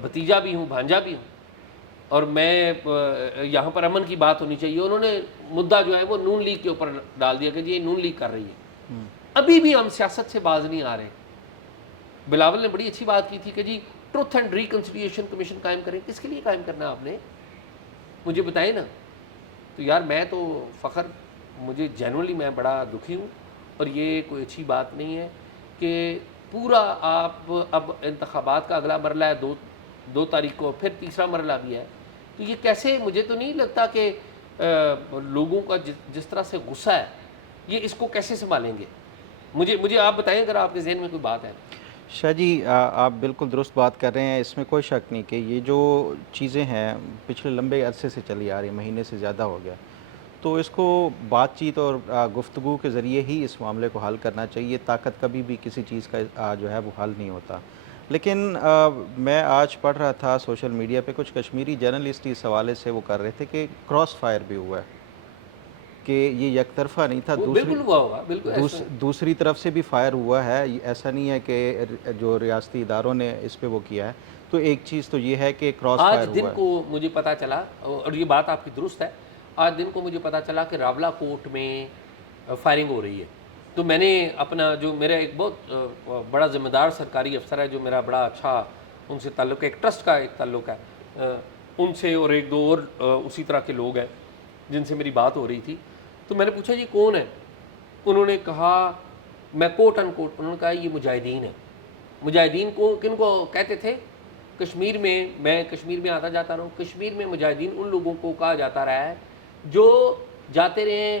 بھتیجا بھی ہوں، بھانجا بھی ہوں، اور میں یہاں پر امن کی بات ہونی چاہیے. انہوں نے مدعا جو ہے وہ نون لیگ کے اوپر ڈال دیا کہ جی یہ نون لیگ کر رہی ہے. ابھی بھی ہم سیاست سے باز نہیں آ رہے. بلاول نے بڑی اچھی بات کی تھی کہ جی ٹروتھ اینڈ ریکنسیلیشن کمیشن قائم کریں. کس کے لیے قائم کرنا ہے آپ نے؟ مجھے بتائیں نا. تو یار میں تو فخر، مجھے جینولی میں بڑا دکھی ہوں، اور یہ کوئی اچھی بات نہیں ہے کہ پورا آپ اب انتخابات کا اگلا مرحلہ ہے 2 تاریخ کو، پھر تیسرا مرحلہ بھی ہے. تو یہ کیسے؟ مجھے تو نہیں لگتا کہ لوگوں کا جس طرح سے غصہ ہے یہ اس کو کیسے سنبھالیں گے. مجھے آپ بتائیں اگر آپ کے ذہن میں کوئی بات ہے. شاہ جی آپ بالکل درست بات کر رہے ہیں، اس میں کوئی شک نہیں کہ یہ جو چیزیں ہیں پچھلے لمبے عرصے سے چلی آ رہی ہیں، مہینے سے زیادہ ہو گیا، تو اس کو بات چیت اور گفتگو کے ذریعے ہی اس معاملے کو حل کرنا چاہیے. طاقت کبھی بھی کسی چیز کا جو ہے وہ حل نہیں ہوتا. لیکن میں آج پڑھ رہا تھا سوشل میڈیا پہ، کچھ کشمیری جرنلسٹ اس حوالے سے وہ کر رہے تھے کہ کراس فائر بھی ہوا ہے، کہ یہ یک طرفہ نہیں تھا، وہ بالکل ہوا ہوگا، بالکل ایسا. دوسری طرف سے بھی فائر ہوا ہے. ایسا نہیں ہے کہ جو ریاستی اداروں نے اس پہ وہ کیا ہے. تو ایک چیز تو یہ ہے کہ کراس آج فائر دن ہوا ہے. کو مجھے پتا چلا، اور یہ بات آپ کی درست ہے، آج دن کو مجھے پتا چلا کہ راولا کوٹ میں فائرنگ ہو رہی ہے. تو میں نے اپنا جو میرا ایک بہت بڑا ذمہ دار سرکاری افسر ہے جو میرا بڑا اچھا ان سے تعلق ہے، ایک ٹرسٹ کا ایک تعلق ہے، ان سے اور ایک دو اور اسی طرح کے لوگ ہیں جن سے میری بات ہو رہی تھی. تو میں نے پوچھا جی کون ہے؟ انہوں نے کہا، میں کوٹ ان کوٹ، انہوں نے کہا یہ مجاہدین ہیں. مجاہدین کو کن کو کہتے تھے؟ کشمیر میں کشمیر میں آتا جاتا رہا ہوں. کشمیر میں مجاہدین ان لوگوں کو کہا جاتا رہا ہے جو جاتے رہے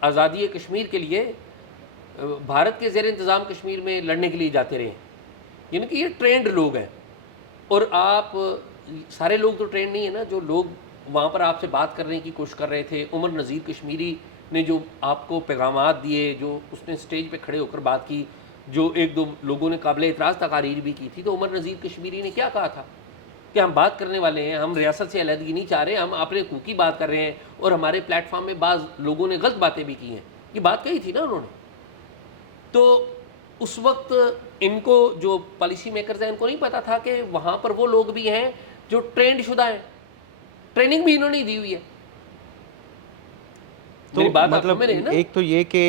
آزادی کشمیر کے لیے، بھارت کے زیر انتظام کشمیر میں لڑنے کے لیے جاتے رہے. یعنی کہ یہ ٹرینڈ لوگ ہیں. اور آپ سارے لوگ تو ٹرینڈ نہیں ہیں نا. جو لوگ وہاں پر آپ سے بات کرنے کی کوشش کر رہے تھے، عمر نذیر کشمیری نے جو آپ کو پیغامات دیے، جو اس نے سٹیج پہ کھڑے ہو کر بات کی، جو ایک دو لوگوں نے قابل اعتراض تقاریر بھی کی تھی، تو عمر نذیر کشمیری نے کیا کہا تھا کہ ہم بات کرنے والے ہیں، ہم ریاست سے علیحدگی نہیں چاہ رہے، ہم اپنے حقوق کی بات کر رہے ہیں، اور ہمارے پلیٹ فارم میں بعض لوگوں نے غلط باتیں بھی کی ہیں. یہ بات کہی تھی نا انہوں نے. تو اس وقت ان کو جو پالیسی میکرز ہیں ان کو نہیں پتا تھا کہ وہاں پر وہ لوگ بھی ہیں جو ٹرینڈ شدہ ہیں، ٹریننگ بھی انہوں نے دی ہوئی ہے. تو میری بات آپ مطلب سمجھ رہے ہیں نا؟ ایک تو یہ کہ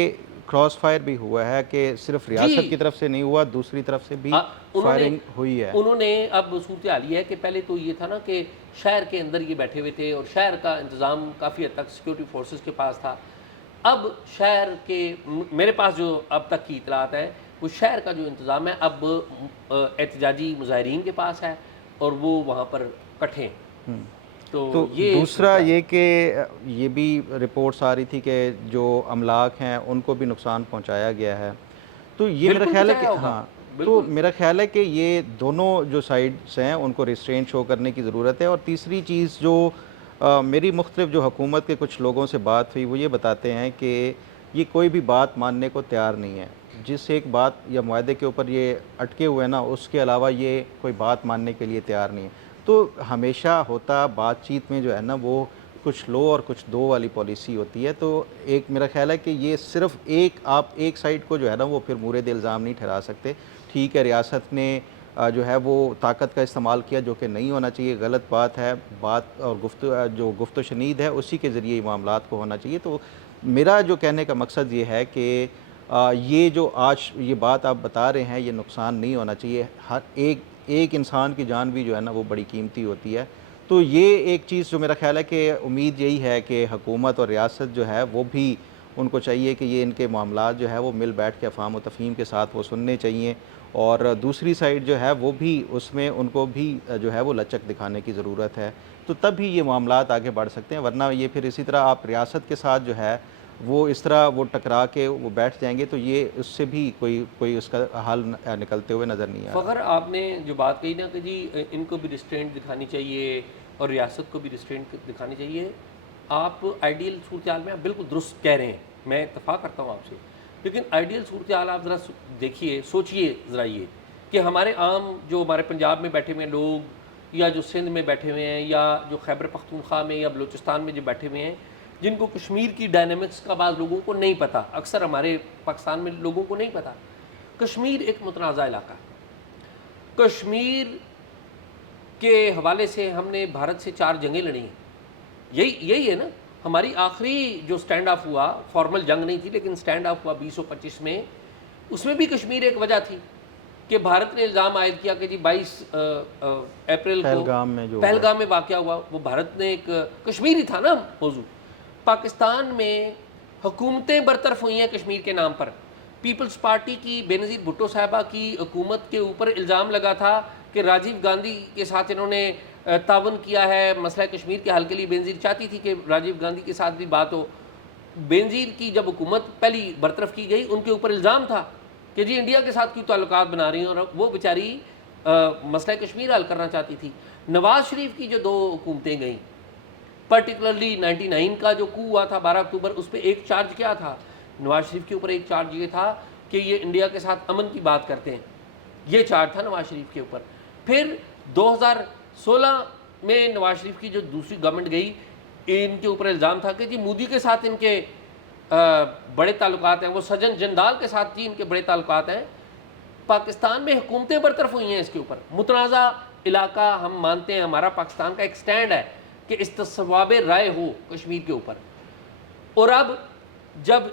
کراس فائر بھی ہوا ہے کہ صرف ریاست کی طرف سے نہیں ہوا، دوسری طرف سے بھی فائرنگ ہوئی ہے. انہوں نے اب صورتحال یہ ہے کہ پہلے تو یہ تھا نا کہ شہر کے اندر یہ بیٹھے ہوئے تھے اور شہر کا انتظام کافی حد تک سیکورٹی فورسز کے پاس تھا. اب شہر کے میرے پاس جو اب تک کی اطلاعات ہیں، وہ شہر کا جو انتظام ہے اب احتجاجی مظاہرین کے پاس ہے اور وہ وہاں پر کٹھے. تو دوسرا یہ کہ یہ بھی رپورٹس آ رہی تھی کہ جو املاک ہیں ان کو بھی نقصان پہنچایا گیا ہے. تو یہ میرا خیال ہے کہ ہاں، تو میرا خیال ہے کہ یہ دونوں جو سائڈس ہیں ان کو ریسٹرینٹ شو کرنے کی ضرورت ہے. اور تیسری چیز جو میری مختلف جو حکومت کے کچھ لوگوں سے بات ہوئی، وہ یہ بتاتے ہیں کہ یہ کوئی بھی بات ماننے کو تیار نہیں ہے. جس ایک بات یا معاہدے کے اوپر یہ اٹکے ہوئے نا، اس کے علاوہ یہ کوئی بات ماننے کے لیے تیار نہیں ہے. تو ہمیشہ ہوتا بات چیت میں جو ہے نا وہ کچھ لو اور کچھ دو والی پالیسی ہوتی ہے. تو ایک میرا خیال ہے کہ یہ صرف آپ ایک سائڈ کو جو ہے نا وہ پھر مورد الزام نہیں ٹھہرا سکتے. ٹھیک ہے ریاست نے جو ہے وہ طاقت کا استعمال کیا جو کہ نہیں ہونا چاہیے، غلط بات ہے. بات اور جو گفت و شنید ہے اسی کے ذریعے معاملات کو ہونا چاہیے. تو میرا جو کہنے کا مقصد یہ ہے کہ یہ جو آج یہ بات آپ بتا رہے ہیں یہ نقصان نہیں ہونا چاہیے. ہر ایک انسان کی جان بھی جو ہے نا وہ بڑی قیمتی ہوتی ہے. تو یہ ایک چیز جو میرا خیال ہے کہ امید یہی ہے کہ حکومت اور ریاست جو ہے وہ بھی ان کو چاہیے کہ یہ ان کے معاملات جو ہے وہ مل بیٹھ کے افہام و تفہیم کے ساتھ وہ سننے چاہیے. اور دوسری سائڈ جو ہے وہ بھی اس میں ان کو بھی جو ہے وہ لچک دکھانے کی ضرورت ہے. تو تب ہی یہ معاملات آگے بڑھ سکتے ہیں، ورنہ یہ پھر اسی طرح آپ ریاست کے ساتھ جو ہے وہ اس طرح وہ ٹکرا کے وہ بیٹھ جائیں گے تو یہ اس سے بھی کوئی اس کا حل نکلتے ہوئے نظر نہیں آ رہا. فخر آپ نے جو بات کہی نا کہ جی ان کو بھی ریسٹرینٹ دکھانی چاہیے اور ریاست کو بھی ریسٹرینٹ دکھانی چاہیے، آپ آئیڈیل صورتحال میں آپ بالکل درست کہہ رہے ہیں، میں اتفاق کرتا ہوں آپ سے. لیکن آئیڈیل صورتحال آپ ذرا دیکھیے، سوچئے ذرا یہ کہ ہمارے عام جو ہمارے پنجاب میں بیٹھے ہوئے لوگ یا جو سندھ میں بیٹھے ہوئے ہیں یا جو خیبر پختونخوا میں یا بلوچستان میں جو بیٹھے ہوئے ہیں، جن کو کشمیر کی ڈائنامکس کا بعض لوگوں کو نہیں پتہ، اکثر ہمارے پاکستان میں لوگوں کو نہیں پتہ. کشمیر ایک متنازع علاقہ ہے. کشمیر کے حوالے سے ہم نے بھارت سے 4 جنگیں لڑی ہیں. یہی ہے نا ہماری آخری جو سٹینڈ آف ہوا, فارمل جنگ نہیں تھی لیکن سٹینڈ آف ہوا 2025 میں, اس میں بھی کشمیر ایک وجہ تھی کہ بھارت نے الزام عائد کیا کہ جی 22 اپریل کو پہلگام میں واقعہ ہوا, وہ بھارت نے ایک کشمیر ہی تھا نا موضوع. پاکستان میں حکومتیں برطرف ہوئی ہیں کشمیر کے نام پر. پیپلز پارٹی کی بے نظیر بھٹو صاحبہ کی حکومت کے اوپر الزام لگا تھا کہ راجیو گاندھی کے ساتھ انہوں نے تعاون کیا ہے مسئلہ کشمیر کے حل کے لیے. بے نظیر چاہتی تھی کہ راجیو گاندھی کے ساتھ بھی بات ہو. بے نظیر کی جب حکومت پہلی برطرف کی گئی, ان کے اوپر الزام تھا کہ جی انڈیا کے ساتھ کیوں تعلقات بنا رہی ہیں, اور وہ بیچاری مسئلہ کشمیر حل کرنا چاہتی تھی. نواز شریف کی جو 2 حکومتیں گئیں, پرٹیکولرلی 99 کا جو کو ہوا تھا 12 اکتوبر, اس پہ ایک چارج کیا تھا نواز شریف کے اوپر؟ ایک چارج یہ تھا کہ یہ انڈیا کے ساتھ امن کی بات کرتے ہیں, یہ چارج تھا نواز شریف کے اوپر. پھر 2016 میں نواز شریف کی جو دوسری گورنمنٹ گئی, ان کے اوپر الزام تھا کہ جی مودی کے ساتھ ان کے بڑے تعلقات ہیں, وہ سجن جندال کے ساتھ جی ان کے بڑے تعلقات ہیں. پاکستان میں حکومتیں برطرف ہوئی ہیں اس کے اوپر. متنازع علاقہ ہم مانتے ہیں, ہمارا پاکستان کا ایک سٹینڈ ہے کہ استصواب رائے ہو کشمیر کے اوپر. اور اب جب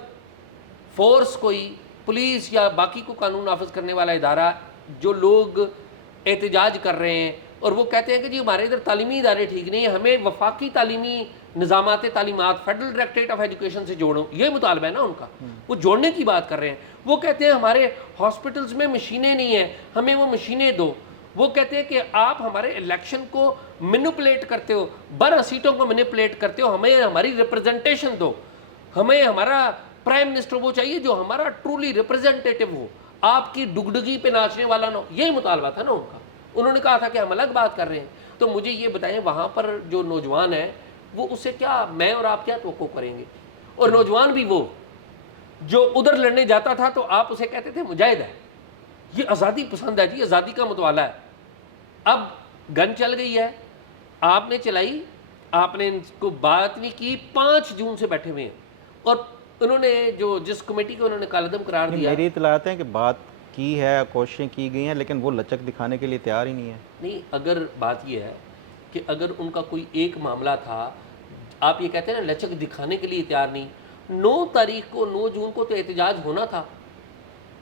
فورس کوئی پولیس یا باقی کو قانون نافذ کرنے والا ادارہ, جو لوگ احتجاج کر رہے ہیں اور وہ کہتے ہیں کہ جی ہمارے ادھر تعلیمی ادارے ٹھیک نہیں ہیں, ہمیں وفاقی تعلیمی نظامات تعلیمات فیڈرل ڈائریکٹریٹ آف ایجوکیشن سے جوڑو, یہ مطالبہ ہے نا ان کا, وہ جوڑنے کی بات کر رہے ہیں. وہ کہتے ہیں ہمارے ہاسپٹلز میں مشینیں نہیں ہیں, ہمیں وہ مشینیں دو. وہ کہتے ہیں کہ آپ ہمارے الیکشن کو مینوپولیٹ کرتے ہو, 12 سیٹوں کو مینوپولیٹ کرتے ہو, ہمیں ہماری ریپرزنٹیشن دو, ہمیں ہمارا پرائم منسٹر وہ چاہیے جو ہمارا ٹرولی ریپرزنٹیٹیو ہو, آپ کی ڈگڈگی پہ ناچنے والا نہ ہو. یہی مطالبہ تھا نا ان کا. انہوں نے کہا تھا کہ ہم الگ بات کر رہے ہیں. تو مجھے یہ بتائیں وہاں پر جو نوجوان ہیں وہ اس سے کیا, میں اور آپ کیا توقع کریں گے؟ اور نوجوان بھی وہ جو ادھر لڑنے جاتا تھا تو آپ اسے کہتے تھے مجاہد ہے. یہ آزادی پسند ہے جی, آزادی کا متوالا ہے. اب گن چل گئی ہے, آپ نے چلائی, آپ نے ان کو بات نہیں کی, 5 جون سے بیٹھے ہوئے ہیں. اور انہوں نے جو جس کمیٹی کو انہوں نے کالعدم قرار دیا, میری اطلاعات ہیں کہ بات کی ہے, کوششیں کی گئی ہیں, لیکن وہ لچک دکھانے کے لیے تیار ہی نہیں ہے. نہیں, اگر بات یہ ہے کہ اگر ان کا کوئی ایک معاملہ تھا, آپ یہ کہتے ہیں نا لچک دکھانے کے لیے تیار نہیں. 9 تاریخ کو 9 جون کو تو احتجاج ہونا تھا,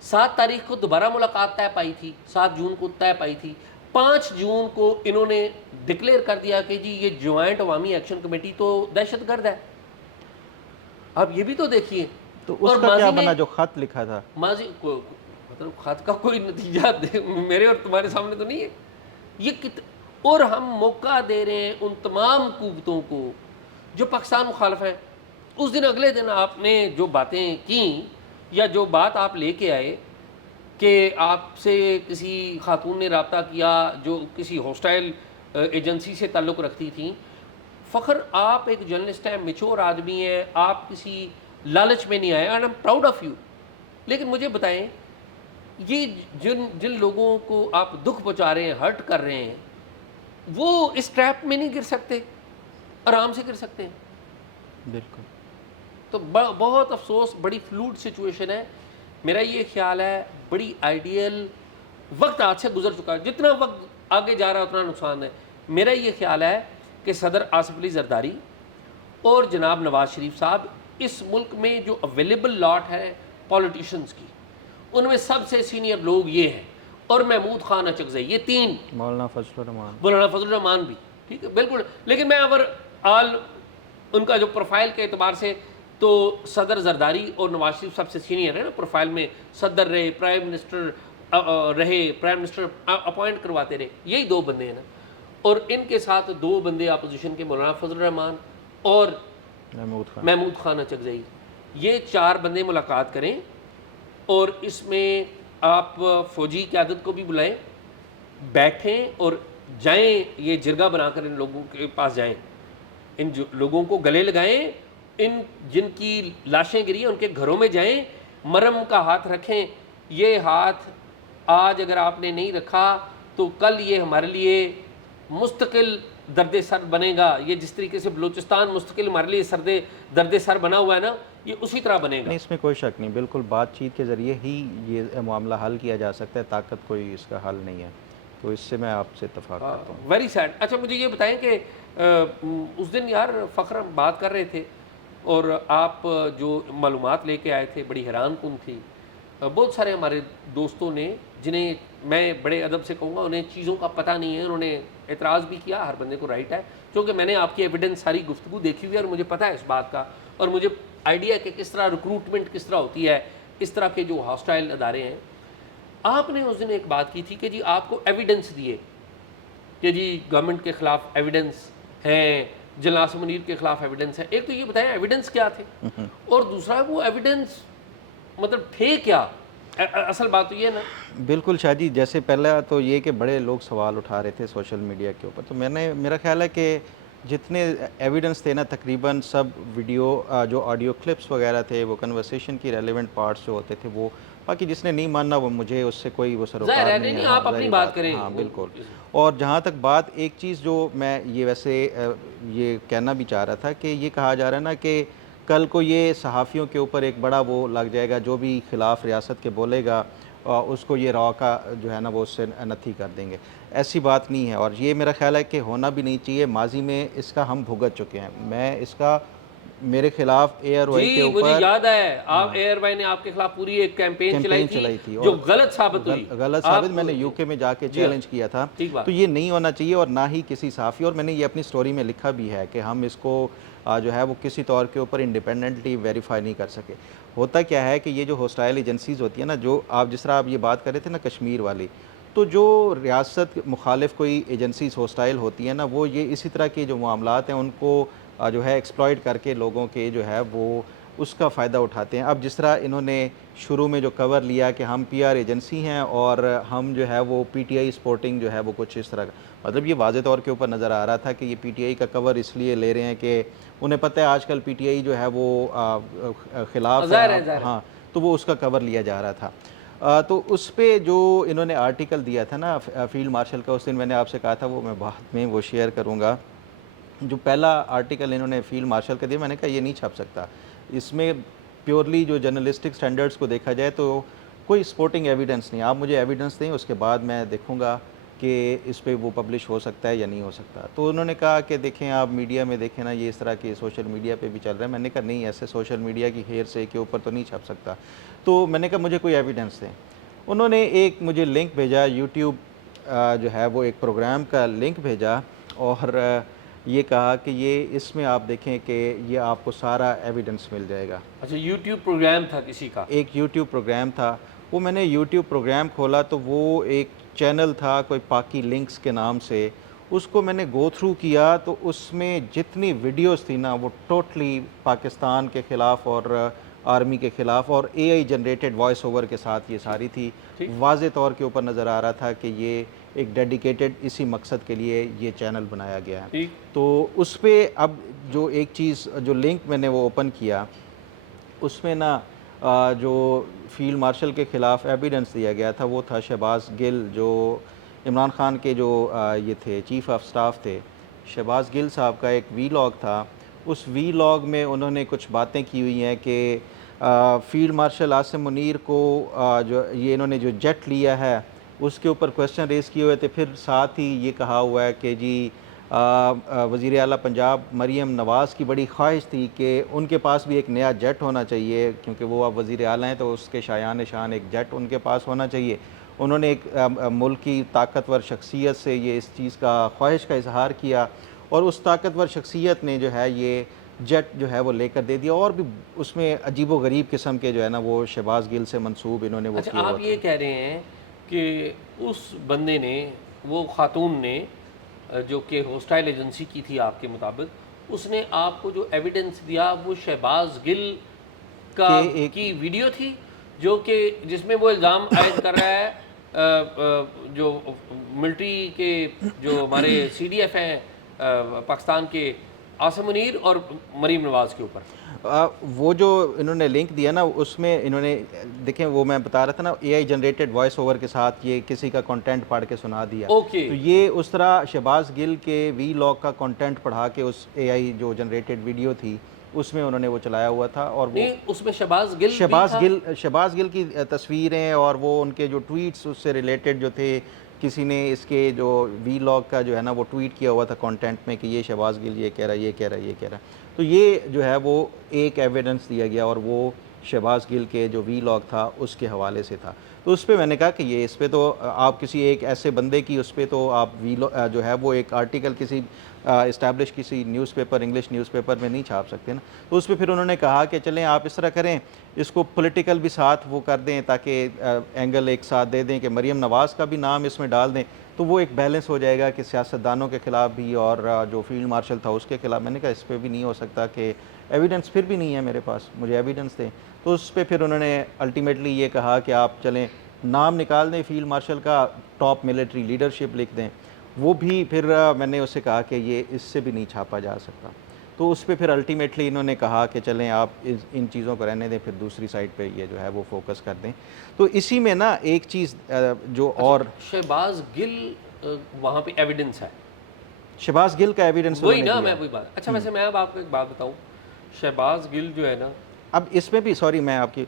7 تاریخ کو دوبارہ ملاقات طے پائی تھی, 7 جون کو طے پائی تھی, 5 جون کو انہوں نے ڈکلیئر کر دیا کہ جی یہ جوائنٹ عوامی ایکشن کمیٹی تو دہشت گرد ہے. اب یہ بھی تو دیکھیے. تو اس کا کیا بنا جو خط لکھا تھا؟ ماضی مطلب خط کا کوئی نتیجہ میرے اور تمہارے سامنے تو نہیں ہے. یہ اور ہم موقع دے رہے ہیں ان تمام قوتوں کو جو پاکستان مخالف ہیں. اس دن اگلے دن آپ نے جو باتیں کیں یا جو بات آپ لے کے آئے کہ آپ سے کسی خاتون نے رابطہ کیا جو کسی ہاسٹائل ایجنسی سے تعلق رکھتی تھیں. فخر, آپ ایک جرنلسٹ ہیں, میچور آدمی ہیں, آپ کسی لالچ میں نہیں آئے, and I am proud of you. لیکن مجھے بتائیں, یہ جن لوگوں کو آپ دکھ پہنچا رہے ہیں, ہرٹ کر رہے ہیں, وہ اس ٹریپ میں نہیں گر سکتے؟ آرام سے گر سکتے ہیں. بالکل. تو بہت افسوس, بڑی فلوئڈ سچویشن ہے. میرا یہ خیال ہے بڑی آئیڈیل وقت آج سے گزر چکا ہے, جتنا وقت آگے جا رہا ہے اتنا نقصان ہے. میرا یہ خیال ہے کہ صدر آصف علی زرداری اور جناب نواز شریف صاحب, اس ملک میں جو اویلیبل لاٹ ہے پولیٹیشنز کی, ان میں سب سے سینئر لوگ یہ ہیں, اور محمود خان اچکزئی, یہ 3, مولانا فضل الرحمان, مولانا فضل الرحمان بھی, ٹھیک ہے بالکل. لیکن میں اوور آل ان کا جو پروفائل کے اعتبار سے تو صدر زرداری اور نواز شریف سب سے سینئر ہے نا پروفائل میں. صدر رہے, پرائم منسٹر رہے, پرائم منسٹر اپوائنٹ کرواتے رہے, یہی 2 بندے ہیں نا. اور ان کے ساتھ 2 بندے اپوزیشن کے, مولانا فضل الرحمان اور محمود خان اچکزئی, یہ 4 بندے ملاقات کریں. اور اس میں آپ فوجی قیادت کو بھی بلائیں, بیٹھیں اور جائیں, یہ جرگہ بنا کر ان لوگوں کے پاس جائیں, ان لوگوں کو گلے لگائیں, ان جن کی لاشیں گری ہیں ان کے گھروں میں جائیں, مرم کا ہاتھ رکھیں. یہ ہاتھ آج اگر آپ نے نہیں رکھا تو کل یہ ہمارے لیے مستقل درد سر بنے گا. یہ جس طریقے سے بلوچستان مستقل ہمارے لیے درد سر بنا ہوا ہے نا, یہ اسی طرح بنے گا. نہیں, اس میں کوئی شک نہیں, بالکل بات چیت کے ذریعے ہی یہ معاملہ حل کیا جا سکتا ہے, طاقت کوئی اس کا حل نہیں ہے. تو اس سے میں آپ سے اتفاق کرتا ہوں. Very sad. اچھا مجھے یہ بتائیں کہ اس دن یار فخر ہم بات کر رہے تھے اور آپ جو معلومات لے کے آئے تھے بڑی حیران کن تھی. بہت سارے ہمارے دوستوں نے جنہیں میں بڑے ادب سے کہوں گا انہیں چیزوں کا پتہ نہیں ہے، انہوں نے اعتراض بھی کیا. ہر بندے کو رائٹ ہے، کیونکہ میں نے آپ کی ایویڈنس ساری گفتگو دیکھی ہوئی ہے اور مجھے پتہ ہے اس بات کا، اور مجھے آئیڈیا ہے کہ کس طرح ریکروٹمنٹ کس طرح ہوتی ہے اس طرح کے جو ہاسٹائل ادارے ہیں. آپ نے اس دن ایک بات کی تھی کہ جی آپ کو ایویڈنس دیے کہ جی گورنمنٹ کے خلاف ایویڈنس ہیں، جنرل عاصم منیر کے خلاف ایویڈنس ہے. ایک تو یہ بتائیں ایویڈنس کیا تھے، اور دوسرا وہ ایویڈنس مطلب تھے کیا؟ اصل بات تو یہ ہے نا. بالکل شاہ جی، جیسے پہلا تو یہ کہ بڑے لوگ سوال اٹھا رہے تھے سوشل میڈیا کے اوپر، تو میرا خیال ہے کہ جتنے ایویڈنس تھے نا تقریباً سب ویڈیو جو آڈیو کلپس وغیرہ تھے وہ کنورسیشن کی ریلیونٹ پارٹس جو ہوتے تھے وہ، باقی جس نے نہیں ماننا وہ مجھے اس سے کوئی وہ سروکار نہیں ہے. آپ اپنی بات کریں. ہاں بالکل. اور جہاں تک بات ایک چیز جو میں یہ ویسے یہ کہنا بھی چاہ رہا تھا کہ یہ کہا جا رہا ہے نا کہ کل کو یہ صحافیوں کے اوپر ایک بڑا وہ لگ جائے گا، جو بھی خلاف ریاست کے بولے گا اس کو یہ روکا جو ہے نا وہ اس سے نتھی کر دیں گے. ایسی بات نہیں ہے، اور یہ میرا خیال ہے کہ ہونا بھی نہیں چاہیے. ماضی میں اس کا ہم بھگت چکے ہیں. میں اس کا میرے خلاف ایئر وائی کے اوپر، مجھے یاد ہے آپ ایئر وائی نے آپ کے خلاف پوری ایک کیمپین چلائی تھی جو غلط ثابت ہوئی. غلط ثابت میں نے یو کے میں جا کے چیلنج کیا تھا. تو یہ نہیں ہونا چاہیے، اور نہ ہی کسی صحافی، اور میں نے یہ اپنی سٹوری میں لکھا بھی ہے کہ ہم اس کو جو ہے وہ کسی طور کے اوپر انڈیپینڈنٹلی ویریفائی نہیں کر سکے. ہوتا کیا ہے کہ یہ جو ہوسٹائل ایجنسیز ہوتی ہیں نا، جو آپ جس طرح آپ یہ بات کر رہے تھے نا کشمیر والی، تو جو ریاست مخالف کوئی ایجنسیز ہوسٹائل ہوتی ہیں نا، وہ یہ اسی طرح کے جو معاملات ہیں ان کو جو ہے ایکسپلائٹ کر کے لوگوں کے جو ہے وہ اس کا فائدہ اٹھاتے ہیں. اب جس طرح انہوں نے شروع میں جو کور لیا کہ ہم پی آر ایجنسی ہیں اور ہم جو ہے وہ پی ٹی آئی سپورٹنگ جو ہے وہ کچھ اس طرح کا، مطلب یہ واضح طور کے اوپر نظر آ رہا تھا کہ یہ پی ٹی آئی کا کور اس لیے لے رہے ہیں کہ انہیں پتہ ہے آج کل پی ٹی آئی جو ہے وہ خلاف ہے. ہاں، تو وہ اس کا کور لیا جا رہا تھا. تو اس پہ جو انہوں نے آرٹیکل دیا تھا نا فیلڈ مارشل کا، اس دن میں نے آپ سے کہا تھا وہ میں بعد میں وہ شیئر کروں گا. جو پہلا آرٹیکل انہوں نے فیلڈ مارشل کا دیا، میں نے کہا یہ نہیں چھپ سکتا. اس میں پیورلی جو جرنلسٹک سٹینڈرڈز کو دیکھا جائے تو کوئی سپورٹنگ ایویڈنس نہیں. آپ مجھے ایویڈنس دیں، اس کے بعد میں دیکھوں گا کہ اس پہ وہ پبلش ہو سکتا ہے یا نہیں ہو سکتا. تو انہوں نے کہا کہ دیکھیں آپ میڈیا میں دیکھیں نا، یہ اس طرح کے سوشل میڈیا پہ بھی چل رہا ہے. میں نے کہا نہیں، ایسے سوشل میڈیا کی ہیر سے کے اوپر تو نہیں چھپ سکتا. تو میں نے کہا مجھے کوئی ایویڈنس دیں. انہوں نے ایک مجھے لنک بھیجا، یوٹیوب جو ہے وہ ایک پروگرام کا لنک بھیجا، اور یہ کہا کہ یہ اس میں آپ دیکھیں کہ یہ آپ کو سارا ایویڈنس مل جائے گا. اچھا، یوٹیوب پروگرام تھا کسی کا؟ ایک یوٹیوب پروگرام تھا. وہ میں نے یوٹیوب پروگرام کھولا تو وہ ایک چینل تھا کوئی پاکی لنکس کے نام سے. اس کو میں نے گو تھرو کیا تو اس میں جتنی ویڈیوز تھی نا وہ ٹوٹلی پاکستان کے خلاف اور آرمی کے خلاف، اور اے آئی جنریٹڈ وائس اوور کے ساتھ یہ ساری تھی. واضح طور کے اوپر نظر آ رہا تھا کہ یہ ایک ڈیڈیکیٹڈ اسی مقصد کے لیے یہ چینل بنایا گیا ہے. تو اس پہ اب جو ایک چیز جو لنک میں نے وہ اوپن کیا، اس میں نا جو فیلڈ مارشل کے خلاف ایویڈنس دیا گیا تھا وہ تھا شہباز گل، جو عمران خان کے جو یہ تھے چیف آف سٹاف تھے. شہباز گل صاحب کا ایک وی لاگ تھا. اس وی لاگ میں انہوں نے کچھ باتیں کی ہوئی ہیں کہ فیلڈ مارشل عاصم منیر کو جو یہ انہوں نے جو جیٹ لیا ہے اس کے اوپر کویسچن ریز کیے ہوئے تھے. پھر ساتھ ہی یہ کہا ہوا ہے کہ جی وزیر اعلیٰ پنجاب مریم نواز کی بڑی خواہش تھی کہ ان کے پاس بھی ایک نیا جیٹ ہونا چاہیے، کیونکہ وہ اب وزیر اعلیٰ ہیں تو اس کے شایان شان ایک جیٹ ان کے پاس ہونا چاہیے. انہوں نے ایک ملک کی طاقتور شخصیت سے یہ اس چیز کا خواہش کا اظہار کیا، اور اس طاقتور شخصیت نے جو ہے یہ جیٹ جو ہے وہ لے کر دے دیا. اور بھی اس میں عجیب و غریب قسم کے جو ہے نا وہ شہباز گل سے منسوب انہوں نے وہ کیا. آپ یہ کہہ رہے ہیں کہ اس بندے نے، وہ خاتون نے جو کہ ہوسٹائل ایجنسی کی تھی آپ کے مطابق، اس نے آپ کو جو ایویڈنس دیا وہ شہباز گل کی ویڈیو تھی، جو کہ جس میں وہ الزام عائد کر رہا ہے جو ملٹری کے جو ہمارے سی ڈی ایف ہیں پاکستان کے، عاصم منیر اور مریم نواز کے اوپر. وہ جو انہوں نے لنک دیا نا اس میں انہوں نے دیکھیں، وہ میں بتا رہا تھا نا اے آئی جنریٹڈ وائس اوور کے ساتھ یہ کسی کا کنٹینٹ پڑھ کے سنا دیا. تو یہ اس طرح شہباز گل کے وی لاگ کا کنٹینٹ پڑھا کے اس اے آئی جو جنریٹڈ ویڈیو تھی اس میں انہوں نے وہ چلایا ہوا تھا. اور وہ اس میں شہباز گل کی تصویریں اور وہ ان کے جو ٹویٹس اس سے ریلیٹڈ جو تھے کسی نے اس کے جو وی لاگ کا جو ہے نا وہ ٹویٹ کیا ہوا تھا کانٹینٹ میں کہ یہ شہباز گل یہ کہہ رہا ہے، یہ کہہ رہا ہے، یہ کہہ رہا ہے. تو یہ جو ہے وہ ایک ایویڈنس دیا گیا اور وہ شہباز گل کے جو وی لاگ تھا اس کے حوالے سے تھا. تو اس پہ میں نے کہا کہ یہ اس پہ تو آپ کسی ایک ایسے بندے کی اس پہ تو آپ جو ہے وہ ایک آرٹیکل کسی اسٹیبلش کسی news paper English news paper میں نہیں چھاپ سکتے نا. تو اس پہ پھر انہوں نے کہا کہ چلیں آپ اس طرح کریں، اس کو پولیٹیکل بھی ساتھ وہ کر دیں تاکہ اینگل ایک ساتھ دے دیں کہ مریم نواز کا بھی نام اس میں ڈال دیں، تو وہ ایک بیلنس ہو جائے گا کہ سیاستدانوں کے خلاف بھی اور جو فیلڈ مارشل تھا اس کے خلاف. میں نے کہا اس پہ بھی نہیں ہو سکتا کہ ایویڈنس پھر بھی نہیں ہے میرے پاس، مجھے ایویڈنس دیں. تو اس پہ پھر انہوں نے الٹیمیٹلی یہ کہا کہ آپ چلیں نام نکال دیں فیلڈ مارشل کا، ٹاپ ملٹری لیڈرشپ لکھ دیں. وہ بھی پھر میں نے اس سے کہا کہ یہ اس سے بھی نہیں چھاپا جا سکتا. تو اس پہ پھر الٹیمیٹلی انہوں نے کہا کہ چلیں آپ ان چیزوں کو رہنے دیں، پھر دوسری سائڈ پہ یہ جو ہے وہ فوکس کر دیں. تو اسی میں نا ایک چیز جو اور شہباز گل وہاں پہ ایویڈنس ہے، شہباز گل کا ایویڈنس وہی نا میں وہی بات. اچھا ویسے میں اب آپ کو ایک بات بتاؤں، شہباز گل جو ہے نا، اب اس میں بھی سوری میں آپ کی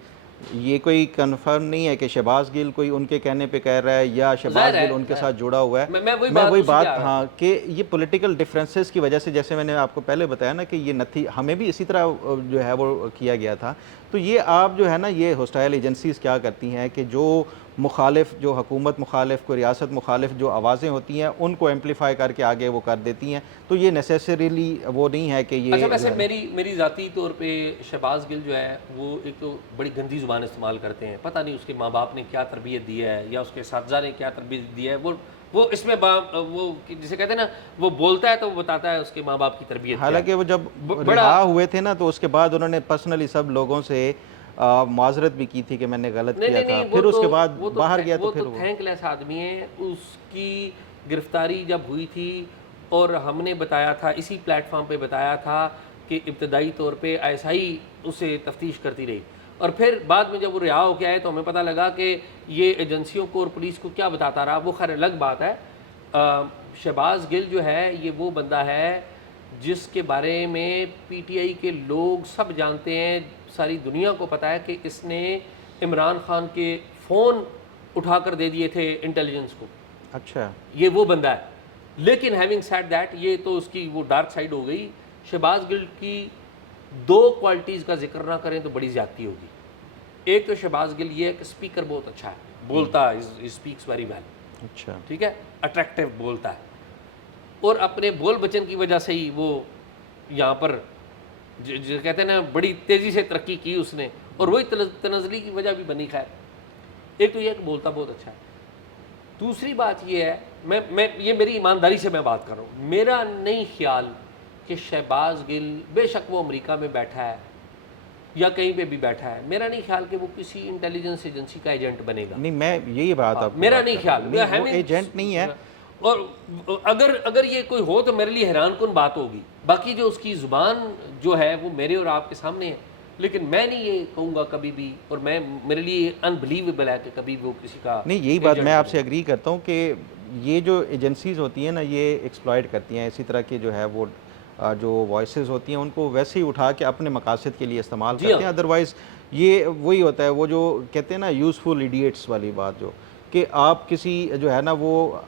یہ کوئی کنفرم نہیں ہے کہ شہباز گل کوئی ان کے کہنے پہ کہہ رہا ہے یا شہباز گل ان کے ساتھ جڑا ہوا ہے. میں وہی بات ہاں کہ یہ پولیٹیکل ڈفرینسز کی وجہ سے، جیسے میں نے آپ کو پہلے بتایا نا کہ یہ ہمیں بھی اسی طرح جو ہے وہ کیا گیا تھا. تو یہ آپ جو ہے نا یہ ہوسٹائل ایجنسیز کیا کرتی ہیں کہ جو مخالف، جو حکومت مخالف، کوئی ریاست مخالف جو آوازیں ہوتی ہیں ان کو ایمپلیفائی کر کے آگے وہ کر دیتی ہیں. تو یہ نیسیسریلی وہ نہیں ہے کہ یہ اچھا ویسے میری ذاتی طور پہ شہباز گل جو ہے وہ ایک تو بڑی گندی زبان استعمال کرتے ہیں. پتہ نہیں اس کے ماں باپ نے کیا تربیت دی ہے یا اس کے اساتذہ نے کیا تربیت دی ہے. وہ اس میں وہ جسے کہتے ہیں نا، وہ بولتا ہے تو وہ بتاتا ہے اس کے ماں باپ کی تربیت. حالانکہ وہ جب رہا ہوئے تھے نا تو اس کے بعد انہوں نے پرسنلی سب لوگوں سے معذرت بھی کی تھی کہ میں نے غلط کیا تھا. پھر اس کے بعد باہر گیا تو پھر وہ تھینک لیس آدمی ہے. اس کی گرفتاری جب ہوئی تھی اور ہم نے بتایا تھا، اسی پلیٹ فارم پہ بتایا تھا کہ ابتدائی طور پہ ISI اسے تفتیش کرتی رہی، اور پھر بعد میں جب وہ رہا ہو کے آئے تو ہمیں پتہ لگا کہ یہ ایجنسیوں کو اور پولیس کو کیا بتاتا رہا. وہ خیر الگ بات ہے. شہباز گل جو ہے یہ وہ بندہ ہے جس کے بارے میں PTI کے لوگ سب جانتے ہیں، ساری دنیا کو پتہ ہے کہ اس نے عمران خان کے فون اٹھا کر دے دیے تھے انٹیلیجنس کو. اچھا یہ وہ بندہ ہے. لیکن ہیونگ سیڈ دیٹ، یہ تو اس کی وہ ڈارک سائڈ ہو گئی. شہباز گل کی 2 کوالٹیز کا ذکر نہ کریں تو بڑی زیادتی ہوگی. ایک تو شہباز گل یہ ہے کہ اسپیکر بہت اچھا ہے، بولتا ہے، اسپیکس ویری ویل. اچھا ٹھیک ہے، اٹریکٹیو بولتا ہے، اور اپنے بول بچن کی وجہ سے ہی وہ یہاں پر جو کہتے ہیں نا بڑی تیزی سے ترقی کی اس نے، اور وہی تنزلی کی وجہ بھی بنی. خیر ایک تو یہ کہ بولتا بہت اچھا ہے. دوسری بات یہ ہے، میں یہ میری ایمانداری سے میں بات کر رہا ہوں، میرا نہیں خیال کہ شہباز گل، بے شک وہ امریکہ میں بیٹھا ہے یا کہیں پہ بھی بیٹھا ہے، میرا نہیں خیال کہ وہ کسی انٹیلیجنس ایجنسی کا ایجنٹ بنے گا. نہیں، میں یہی بات آپ میرا نہیں خیال، وہ ایجنٹ نہیں ہے. اور اگر یہ کوئی ہو تو میرے لیے حیران کن بات ہوگی. باقی جو اس کی زبان جو ہے وہ میرے اور آپ کے سامنے ہے، لیکن میں نہیں یہ کہوں گا کبھی بھی، اور میرے لیے انبلیویبل ہے کہ کبھی وہ کسی کا نہیں. یہی بات میں آپ سے ایگری کرتا ہوں کہ یہ جو ایجنسیز ہوتی ہیں نا یہ ایکسپلائٹ کرتی ہیں اسی طرح کی جو ہے وہ جو وائسز ہوتی ہیں ان کو ویسے ہی اٹھا کے اپنے مقاصد کے لیے استعمال کرتے ہیں. ادروائز یہ وہی ہوتا ہے، وہ جو کہتے ہیں نا یوزفل ایڈیٹس والی بات، جو کہ آپ کسی جو ہے نا وہ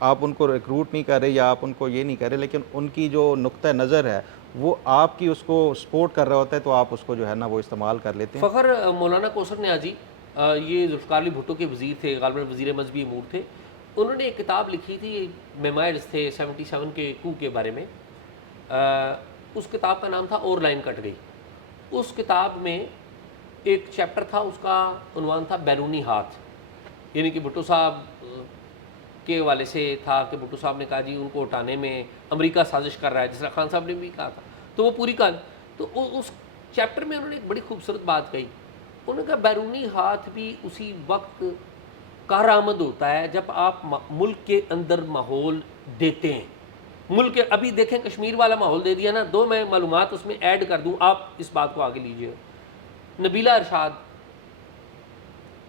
آپ ان کو ریکروٹ نہیں کر رہے یا آپ ان کو یہ نہیں کر رہے، لیکن ان کی جو نقطہ نظر ہے وہ آپ کی اس کو سپورٹ کر رہا ہوتا ہے، تو آپ اس کو جو ہے نا وہ استعمال کر لیتے ہیں. فخر مولانا کوثر نیازی، یہ ذوالفقار علی بھٹو کے وزیر تھے، غالباً وزیر مذہبی امور تھے. انہوں نے ایک کتاب لکھی تھی، میمائرز تھے 77 کے کو کے بارے میں. اس کتاب کا نام تھا اور لائن کٹ گئی. اس کتاب میں ایک چیپٹر تھا، اس کا عنوان تھا بیرونی ہاتھ، یعنی کہ بھٹو صاحب کے حوالے سے تھا کہ بھٹو صاحب نے کہا جی ان کو ہٹانے میں امریکہ سازش کر رہا ہے، جس طرح خان صاحب نے بھی کہا تھا. تو وہ پوری کہانی، تو اس چیپٹر میں انہوں نے ایک بڑی خوبصورت بات کہی. انہوں نے کہا بیرونی ہاتھ بھی اسی وقت کارآمد ہوتا ہے جب آپ ملک کے اندر ماحول دیتے ہیں. ملک کے ابھی دیکھیں کشمیر والا ماحول دے دیا نا، 2 میں معلومات اس میں ایڈ کر دوں، آپ اس بات کو آگے لیجئے. نبیلہ ارشاد،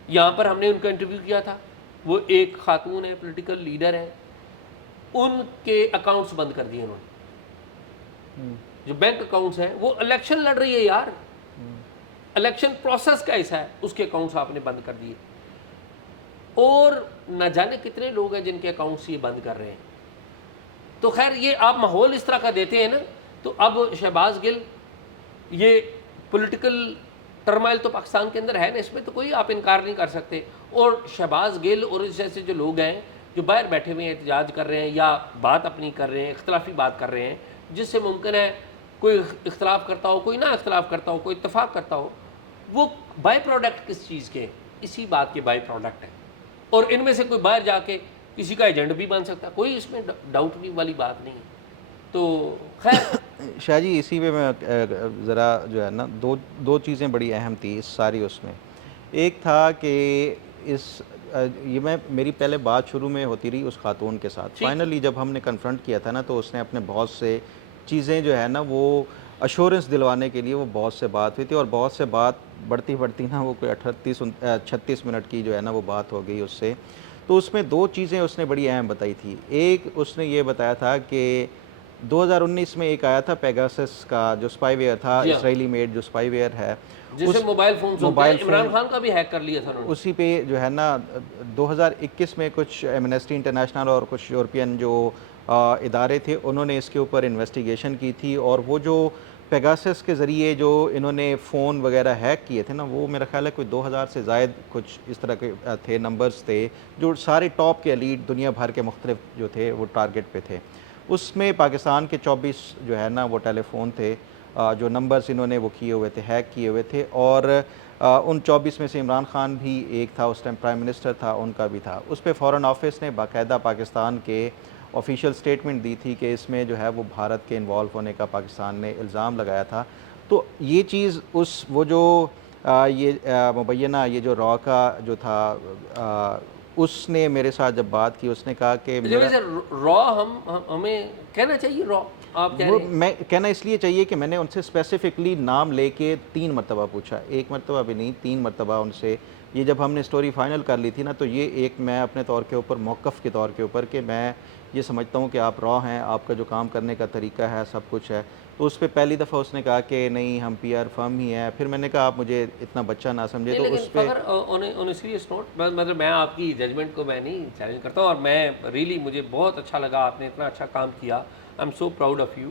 یہاں پر ہم نے ان کا انٹرویو کیا تھا، وہ ایک خاتون ہے، پولیٹیکل لیڈر ہے. ان کے اکاؤنٹس بند کر دیے انہوں نے، جو بینک اکاؤنٹس ہیں. وہ الیکشن لڑ رہی ہے یار، الیکشن پروسیس کا ایسا ہے، اس کے اکاؤنٹس آپ نے بند کر دیے. اور نہ جانے کتنے لوگ ہیں جن کے اکاؤنٹس یہ بند کر رہے ہیں. تو خیر یہ آپ ماحول اس طرح کا دیتے ہیں نا, تو اب شہباز گل, یہ پولیٹیکل ٹرمائل تو پاکستان کے اندر ہے نا, اس میں تو کوئی آپ انکار نہیں کر سکتے. اور شہباز گل اور اس جیسے جو لوگ ہیں جو باہر بیٹھے ہوئے ہیں, احتجاج کر رہے ہیں یا بات اپنی کر رہے ہیں, اختلافی بات کر رہے ہیں, جس سے ممکن ہے کوئی اختلاف کرتا ہو, کوئی نہ اختلاف کرتا ہو, کوئی اتفاق کرتا ہو, وہ بائی پروڈکٹ کس چیز کے, اسی بات کے بائی پروڈکٹ ہے. اور ان میں سے کوئی باہر جا کے کسی کا ایجنٹ بھی بن سکتا ہے, کوئی اس میں ڈاؤٹ والی بات نہیں ہے. تو خیر شاہ جی اسی پہ میں ذرا جو ہے نا دو چیزیں بڑی اہم تھی اس ساری اس میں. ایک تھا کہ یہ میری پہلے بات شروع میں ہوتی رہی اس خاتون کے ساتھ. فائنلی جب ہم نے کنفرنٹ کیا تھا نا, تو اس نے اپنے بہت سے چیزیں جو ہے نا وہ ایشورنس دلوانے کے لیے وہ بہت سے بات ہوئی تھی, اور بہت سے بات بڑھتی نا وہ کوئی 36 منٹ کی جو ہے نا وہ بات ہو گئی اس سے. تو اس میں دو چیزیں اس نے بڑی اہم بتائی تھی. ایک اس نے یہ بتایا تھا کہ 2019 میں ایک آیا تھا پیگاسس کا جو اسپائی ویئر تھا, اسرائیلی میڈ جو اسپائی ویئر ہے, جسے موبائل فون سنتے ہیں, عمران خان کا بھی ہیک کر لیا تھا انہوں نے. اسی پہ جو ہے نا 2021 میں کچھ ایمنسٹی انٹرنیشنل اور کچھ یورپین جو ادارے تھے انہوں نے اس کے اوپر انویسٹیگیشن کی تھی, اور وہ جو پیگاسس کے ذریعے جو انہوں نے فون وغیرہ ہیک کیے تھے نا, وہ میرا خیال ہے کوئی 2000 سے زائد کچھ اس طرح کے تھے, نمبرز تھے جو سارے ٹاپ کے ایلیٹ دنیا بھر کے مختلف جو تھے وہ ٹارگٹ پہ تھے. اس میں پاکستان کے 24 جو ہے نا وہ ٹیلی فون تھے جو نمبرز انہوں نے وہ کیے ہوئے تھے, ہیک کیے ہوئے تھے, اور ان 24 میں سے عمران خان بھی ایک تھا, اس ٹائم پرائم منسٹر تھا, ان کا بھی تھا. اس پہ فارن آفس نے باقاعدہ پاکستان کے آفیشیل سٹیٹمنٹ دی تھی کہ اس میں جو ہے وہ بھارت کے انوالو ہونے کا پاکستان نے الزام لگایا تھا. تو یہ چیز وہ جو یہ مبینہ یہ جو را کا جو تھا اس نے میرے ساتھ جب بات کی, اس نے کہا کہ را ہمیں کہنا چاہیے را, آپ کہہ رہے ہیں. میں کہنا اس لیے چاہیے کہ میں نے ان سے اسپیسیفکلی نام لے کے 3 مرتبہ پوچھا, 1 مرتبہ بھی نہیں 3 مرتبہ ان سے. یہ جب ہم نے سٹوری فائنل کر لی تھی نا, تو یہ ایک میں اپنے طور کے اوپر موقف کے طور کے اوپر کہ میں یہ سمجھتا ہوں کہ آپ را ہیں, آپ کا جو کام کرنے کا طریقہ ہے سب کچھ ہے. تو اس پہ پہلی دفعہ اس نے کہا کہ نہیں ہم پی آر فرم ہی ہیں. پھر میں نے کہا آپ مجھے اتنا بچہ نہ سمجھے. تو اس پہ اگر سیریس نوٹ, مطلب میں آپ کی ججمنٹ کو میں نہیں چیلنج کرتا ہوں, اور میں ریئلی مجھے بہت اچھا لگا, آپ نے اتنا اچھا کام کیا, I am so proud of you.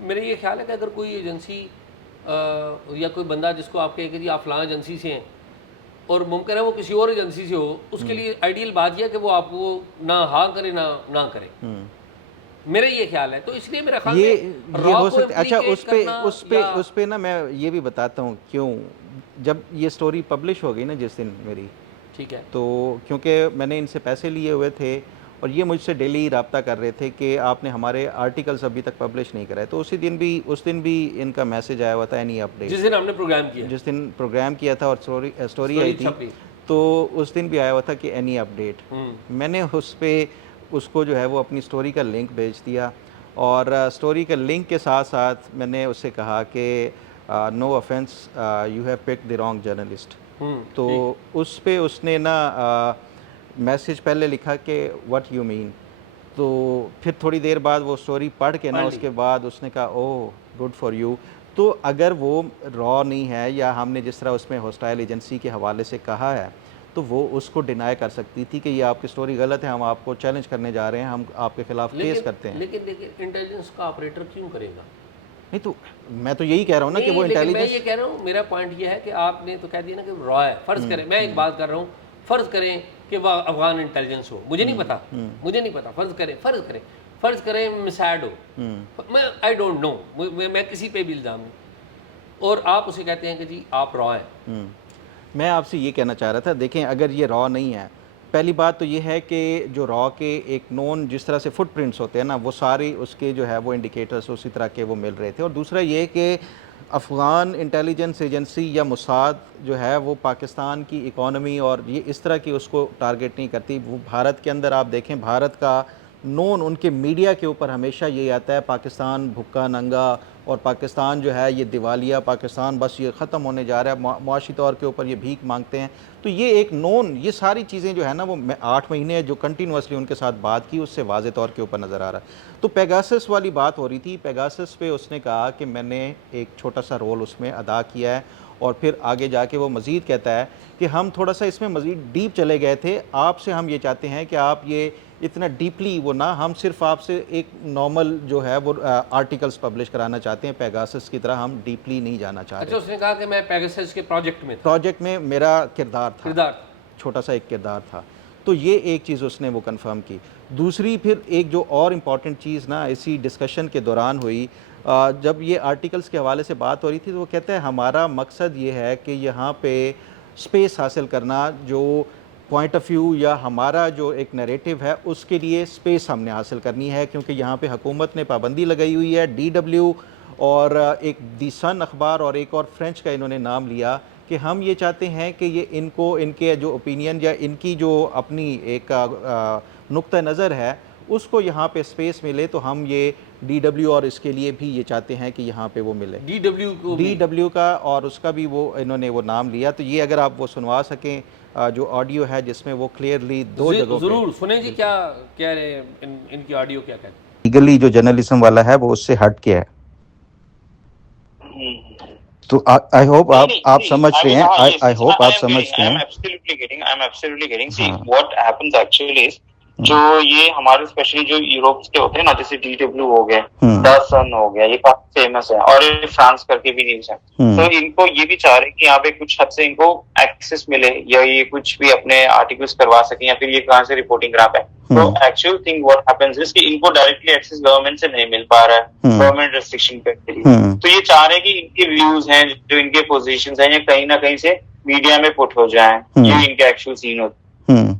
میرا یہ خیال ہے کہ اگر کوئی ایجنسی یا کوئی بندہ جس کو آپ کہے کہ جی آپ فلاں ایجنسی سے ہیں اور ممکن ہے وہ کسی اور ایجنسی سے ہو, اس کے لیے آئیڈیل بات یہ ہے کہ وہ آپ کو نہ ہاں کرے نہ کرے. میرا یہ خیال ہے. تو اس لیے میرا خیال یہ ہو سکتا ہے. اچھا اس پہ نا میں یہ بھی بتاتا ہوں کیوں. جب یہ سٹوری پبلش ہو گئی نا جس دن میری, ٹھیک ہے, تو کیونکہ میں نے ان سے پیسے لیے ہوئے تھے اور یہ مجھ سے ڈیلی رابطہ کر رہے تھے کہ آپ نے ہمارے آرٹیکلز ابھی تک پبلش نہیں کرائے. تو اس دن بھی ان کا میسیج آیا ہوا تھا اینی اپڈیٹ, جس دن ہم نے پروگرام کیا تھا اور سٹوری آئی تھی, تو اس دن بھی آیا ہوا تھا کہ اینی اپڈیٹ. میں نے اس پہ اس کو جو ہے وہ اپنی سٹوری کا لنک بھیج دیا, اور سٹوری کے لنک کے ساتھ ساتھ میں نے اس سے کہا کہ no offence you have pick the wrong journalist. تو اس پہ اس نے نا میسیج پہلے لکھا کہ واٹ یو مین. تو پھر تھوڑی دیر بعد وہ سٹوری پڑھ کے نا اس کے بعد اس نے کہا او گڈ فار یو. تو اگر وہ را نہیں ہے یا ہم نے جس طرح اس میں ہوسٹائل ایجنسی کے حوالے سے کہا ہے, تو وہ اس کو ڈینائی کر سکتی تھی کہ یہ آپ کی سٹوری غلط ہے, ہم آپ کو چیلنج کرنے جا رہے ہیں, ہم آپ کے خلاف کیس کرتے ہیں. لیکن انٹیلیجنس کا آپریٹر کیوں کرے گا؟ نہیں تو میں تو یہی کہہ رہا ہوں نا کہ وہ انٹیلیجنس, میں یہ کہہ رہا ہوں, میرا پوائنٹ یہ ہے کہ آپ نے تو کہہ دیا نا کہ را ہے. فرض کریں, میں ایک بات کر رہا ہوں, فرض کریں کہ وہ افغان انٹیلیجنس ہو, مجھے نہیں پتا, فرض کریں مساڈ ہو, میں آئی ڈونٹ نو, میں کسی پہ بھی الزام نہیں, اور آپ اسے کہتے ہیں کہ جی آپ را ہیں. میں آپ سے یہ کہنا چاہ رہا تھا, دیکھیں اگر یہ را نہیں ہے, پہلی بات تو یہ ہے کہ جو را کے ایک نون جس طرح سے فٹ پرنٹس ہوتے ہیں نا, وہ ساری اس کے جو ہے وہ انڈیکیٹرز اسی طرح کے وہ مل رہے تھے. اور دوسرا یہ کہ افغان انٹیلیجنس ایجنسی یا موساد جو ہے وہ پاکستان کی اکانومی اور یہ اس طرح کی اس کو ٹارگٹ نہیں کرتی. وہ بھارت کے اندر آپ دیکھیں, بھارت کا نون ان کے میڈیا کے اوپر ہمیشہ یہ آتا ہے پاکستان بھکا ننگا, اور پاکستان جو ہے یہ دیوالیہ, پاکستان بس یہ ختم ہونے جا رہا ہے, معاشی طور کے اوپر یہ بھیک مانگتے ہیں. تو یہ ایک نون, یہ ساری چیزیں جو ہے نا وہ 8 مہینے جو کنٹینیوسلی ان کے ساتھ بات کی, اس سے واضح طور کے اوپر نظر آ رہا ہے. تو پیگاسس والی بات ہو رہی تھی. پیگاسس پہ اس نے کہا کہ میں نے ایک چھوٹا سا رول اس میں ادا کیا ہے, اور پھر آگے جا کے وہ مزید کہتا ہے کہ ہم تھوڑا سا اس میں مزید ڈیپ چلے گئے تھے، آپ سے ہم یہ چاہتے ہیں کہ آپ یہ اتنا ڈیپلی وہ نہ، ہم صرف آپ سے ایک نارمل جو ہے وہ آرٹیکلز پبلش کرانا چاہتے ہیں، پیگاسس کی طرح ہم ڈیپلی نہیں جانا چاہ رہے۔ اچھا، اس نے کہا کہ میں پیگاسس کے پروجیکٹ میں تھا، پروجیکٹ میں میرا کردار تھا، چھوٹا سا ایک کردار تھا، تو یہ ایک چیز اس نے وہ کنفرم کی۔ دوسری پھر ایک جو اور امپورٹنٹ چیز نا اسی ڈسکشن کے دوران ہوئی، جب یہ آرٹیکلز کے حوالے سے بات ہو رہی تھی تو وہ کہتا ہے ہمارا مقصد یہ ہے کہ یہاں پہ سپیس حاصل کرنا، جو پوائنٹ آف ویو یا ہمارا جو ایک نیریٹو ہے اس کے لیے سپیس ہم نے حاصل کرنی ہے، کیونکہ یہاں پہ حکومت نے پابندی لگائی ہوئی ہے۔ ڈی ڈبلیو اور ایک دی سن اخبار اور ایک اور فرینچ کا انہوں نے نام لیا کہ ہم یہ چاہتے ہیں کہ یہ ان کو ان کے جو اوپینین یا ان کی جو اپنی ایک نقطہ نظر ہے اس کو یہاں پہ سپیس ملے، تو ہم یہ ڈی ڈبلیو اور اس کے لیے بھی یہ چاہتے ہیں کہ یہاں پہ وہ ملے، ڈی ڈبلیو کا اور اس کا بھی وہ انہوں نے وہ نام لیا۔ تو یہ اگر آپ وہ سنوا سکیں جو آڈیو ہے جس میں وہ کلیئرلی دو جگہوں پہ، ضرور سنیں جی، کیا کہہ رہے ہیں ان کی آڈیو کیا کہتے ہیں۔ لیگلی جو جرنلزم والا ہے وہ اس سے ہٹ کے ہے، تو آئی ہوپ آپ سمجھ رہے ہیں، آئی ہوپ آپ سمجھتے ہیں۔ واٹ ہیپنز ایکچولی جو یہ ہمارے اسپیشلی جو یوروپ کے ہوتے ہیں نا، جیسے ڈی ڈبلیو ہو گیا، دا سن ہو گیا، یہ کافی فیمس ہے، اور فرانس کر کے بھی نیوز ہے، تو ان کو یہ بھی چاہ رہے ہیں کہ یہاں پہ کچھ حد سے ان کو ایکسس ملے، یا یہ کچھ بھی اپنے آرٹیکلس کروا سکیں، یا پھر یہ کہاں سے رپورٹنگ کرا پائے۔ تو actual thing what happens is کہ ان کو ڈائریکٹلی ایکسس گورنمنٹ سے نہیں مل پا رہا ہے، گورنمنٹ ریسٹرکشن کے ذریعے، تو یہ چاہ رہے ہیں کہ ان کے ویوز ہیں جو ان کے پوزیشنز ہیں، یہ کہیں نہ کہیں سے میڈیا میں پٹ ہو جائیں، یہ ان کے ایکچوئل سین ہوتے۔